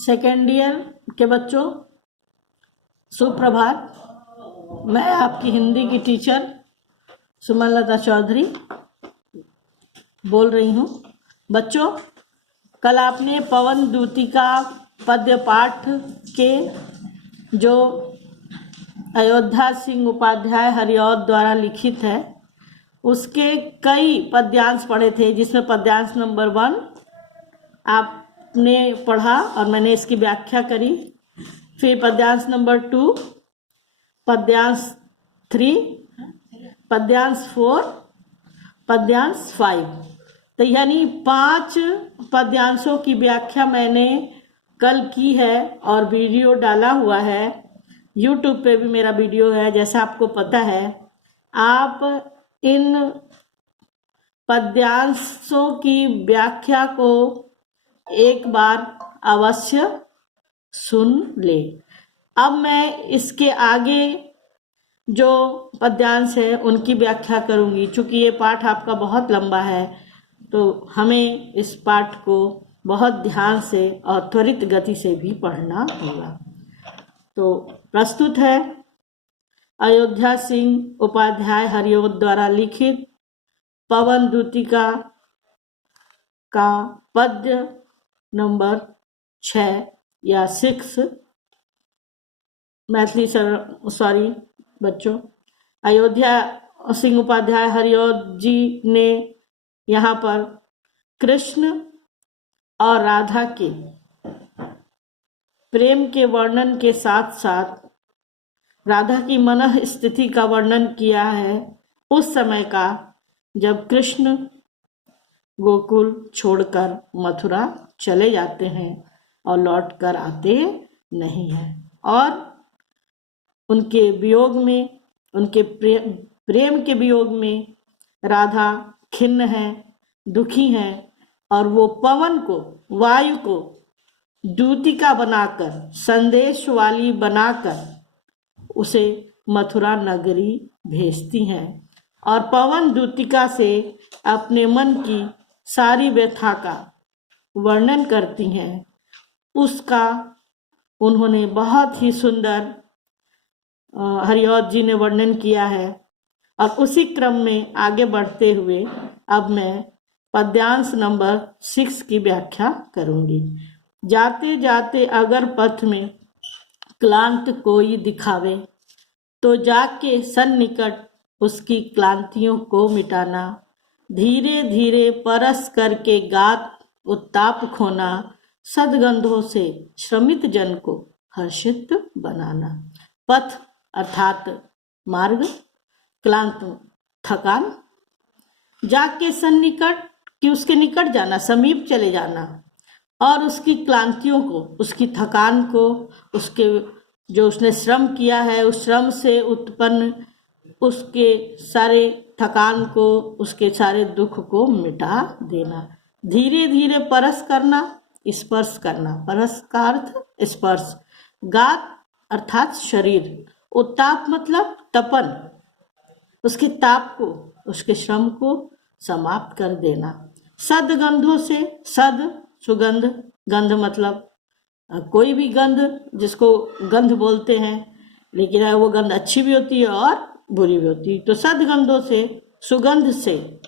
Second year के बच्चों, सुप्रभात। मैं आपकी हिंदी की टीचर सुमनलता चौधरी बोल रही हूँ। बच्चों, कल आपने पवन दूतिका पद्य पाठ के जो अयोध्या सिंह उपाध्याय हरिऔध द्वारा लिखित है उसके कई पद्यांश पढ़े थे, जिसमें पद्यांश नंबर 1 आपने पढ़ा और मैंने इसकी व्याख्या करी। फिर पद्यांश नंबर 2, पद्यांश 3, पद्यांश 4, पद्यांश 5। तो यानी 5 पद्यांशों की व्याख्या मैंने कल की है और वीडियो डाला हुआ है। YouTube पे भी मेरा वीडियो है, जैसा आपको पता है। आप इन पद्यांशों की व्याख्या को एक बार अवश्य सुन ले। अब मैं इसके आगे जो पद्यांश है उनकी व्याख्या करूंगी। चूंकि ये पाठ आपका बहुत लंबा है तो हमें इस पाठ को बहुत ध्यान से और त्वरित गति से भी पढ़ना होगा। तो प्रस्तुत है अयोध्या सिंह उपाध्याय हरिऔध द्वारा लिखित पवन दूतिका का पद्य नंबर 6 या 6 मैथिली सॉरी बच्चों। अयोध्या सिंह उपाध्याय हरिऔध जी ने यहाँ पर कृष्ण और राधा के प्रेम के वर्णन के साथ साथ राधा की मनः स्थिति का वर्णन किया है, उस समय का जब कृष्ण गोकुल छोड़कर मथुरा चले जाते हैं और लौट कर आते नहीं हैं, और उनके वियोग में, उनके प्रेम के वियोग में राधा खिन्न है, दुखी है, और वो पवन को, वायु को दूतिका बनाकर, संदेश वाली बनाकर उसे मथुरा नगरी भेजती हैं और पवन दूतिका से अपने मन की सारी व्यथा का वर्णन करती हैं। उसका उन्होंने बहुत ही सुंदर हरिऔध जी ने वर्णन किया है। और उसी क्रम में आगे बढ़ते हुए अब मैं पद्यांश नंबर 6 की व्याख्या करूंगी। जाते जाते अगर पथ में क्लांत कोई दिखावे, तो जाके सन्निकट उसकी क्लांतियों को मिटाना। धीरे धीरे परस करके गात उत्ताप खोना, सदगंधों से श्रमित जन को हर्षित बनाना। पथ अर्थात मार्ग, क्लांत थकान, जाके सन्निकट कि उसके निकट जाना, समीप चले जाना, और उसकी क्लांतियों को, उसकी थकान को, उसके जो उसने श्रम किया है उस श्रम से उत्पन्न उसके सारे थकान को, उसके सारे दुख को मिटा देना। धीरे धीरे परस करना, स्पर्श करना, परस का अर्थ स्पर्श। गात अर्थात शरीर, उत्ताप मतलब तपन, उसके ताप को, उसके श्रम को समाप्त कर देना। सदगंधों से, सद सुगंध, गंध मतलब कोई भी गंध जिसको गंध बोलते हैं, लेकिन वो गंध अच्छी भी होती है और बुरी भी होती है। तो सदगंधों से, सुगंध से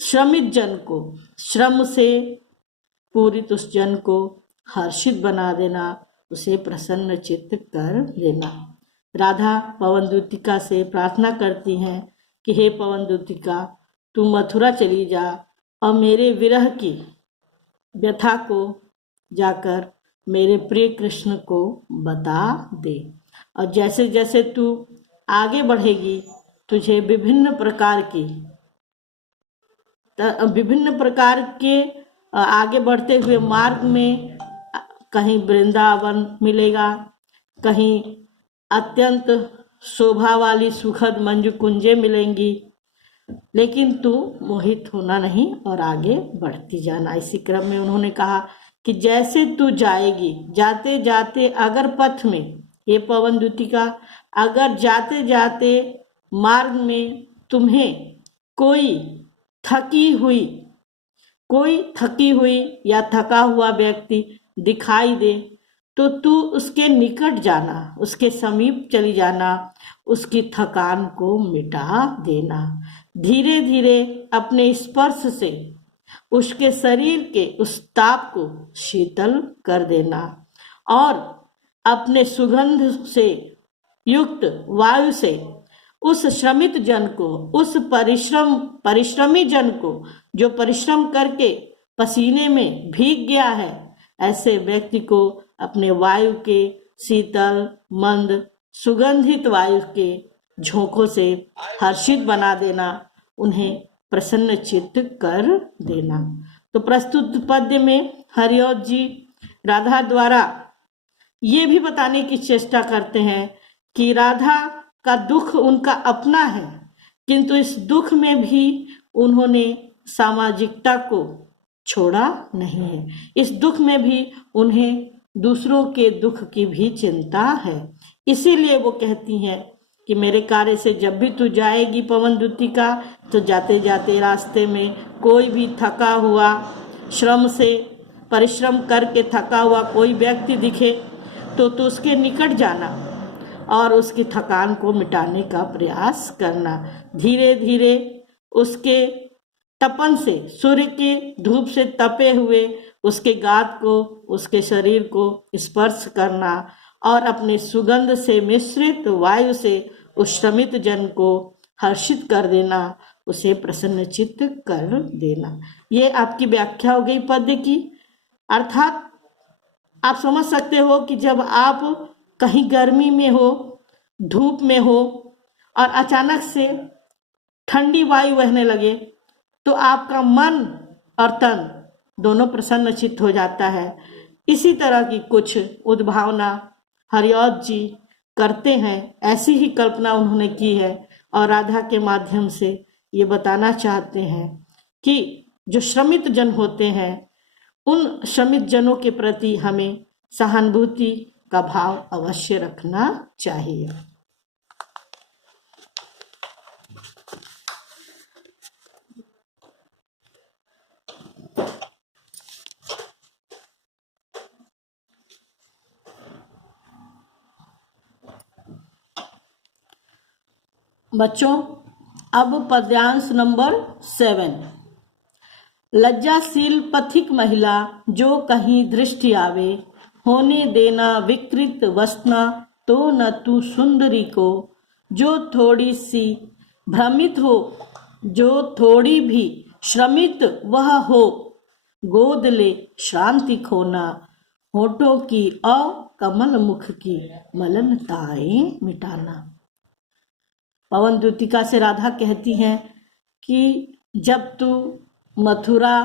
श्रमित जन को, श्रम से पूरित उस जन को हर्षित बना देना, उसे प्रसन्न चित्त कर देना। राधा पवन दूतिका से प्रार्थना करती हैं कि हे पवन दूतिका, तू मथुरा चली जा और मेरे विरह की व्यथा को जाकर मेरे प्रिय कृष्ण को बता दे। और जैसे जैसे तू आगे बढ़ेगी तुझे विभिन्न प्रकार के आगे बढ़ते हुए मार्ग में कहीं वृंदावन मिलेगा, कहीं अत्यंत शोभा वाली सुखद मंजू कुंजें मिलेंगी, लेकिन तू मोहित होना नहीं और आगे बढ़ती जाना। इसी क्रम में उन्होंने कहा कि जैसे तू जाएगी, जाते जाते अगर पथ में, ये पवन दूतिका, अगर जाते जाते मार्ग में तुम्हें कोई थकी हुई या थका हुआ व्यक्ति दिखाई दे तो तू उसके निकट जाना, उसके समीप चली जाना, उसकी थकान को मिटा देना। धीरे धीरे अपने स्पर्श से उसके शरीर के उस ताप को शीतल कर देना और अपने सुगंध से युक्त वायु से उस श्रमित जन को, उस परिश्रमी जन को जो परिश्रम करके पसीने में भीग गया है, ऐसे व्यक्ति को अपने वायु के शीतल मंद सुगंधित वायु के झोंकों से हर्षित बना देना, उन्हें प्रसन्न चित्त कर देना। तो प्रस्तुत पद्य में हरिऔध जी राधा द्वारा ये भी बताने की चेष्टा करते हैं कि राधा का दुख उनका अपना है, किंतु इस दुख में भी उन्होंने सामाजिकता को छोड़ा नहीं है। इस दुख में भी उन्हें दूसरों के दुख की भी चिंता है। इसीलिए वो कहती हैं कि मेरे कार्य से जब भी तू जाएगी पवन दूतिका, तो जाते जाते रास्ते में कोई भी थका हुआ, श्रम से परिश्रम करके थका हुआ कोई व्यक्ति दिखे तो तू उसके निकट जाना और उसकी थकान को मिटाने का प्रयास करना। धीरे धीरे उसके तपन से, सूर्य की धूप से तपे हुए उसके गात को, उसके शरीर को स्पर्श करना और अपने सुगंध से मिश्रित वायु से उस श्रमित जन को हर्षित कर देना, उसे प्रसन्नचित्त कर देना। ये आपकी व्याख्या हो गई पद्य की। अर्थात आप समझ सकते हो कि जब आप कहीं गर्मी में हो, धूप में हो और अचानक से ठंडी वायु बहने लगे तो आपका मन और तन दोनों प्रसन्नचित्त हो जाता है। इसी तरह की कुछ उद्भावना हरिऔध जी करते हैं, ऐसी ही कल्पना उन्होंने की है और राधा के माध्यम से ये बताना चाहते हैं कि जो श्रमित जन होते हैं, उन श्रमित जनों के प्रति हमें सहानुभूति का भाव अवश्य रखना चाहिए। बच्चों, अब पद्यांश नंबर 7। लज्जाशील पथिक महिला जो कहीं दृष्टि आवे, होने देना विकृत वसना तो न तू सुंदरी को। जो थोड़ी सी भ्रमित हो, जो थोड़ी भी श्रमित वह हो, गोद ले शांति खोना। होठों की और कमल मुख की मलनताएं मिटाना। पवन दूतिका से राधा कहती हैं कि जब तू मथुरा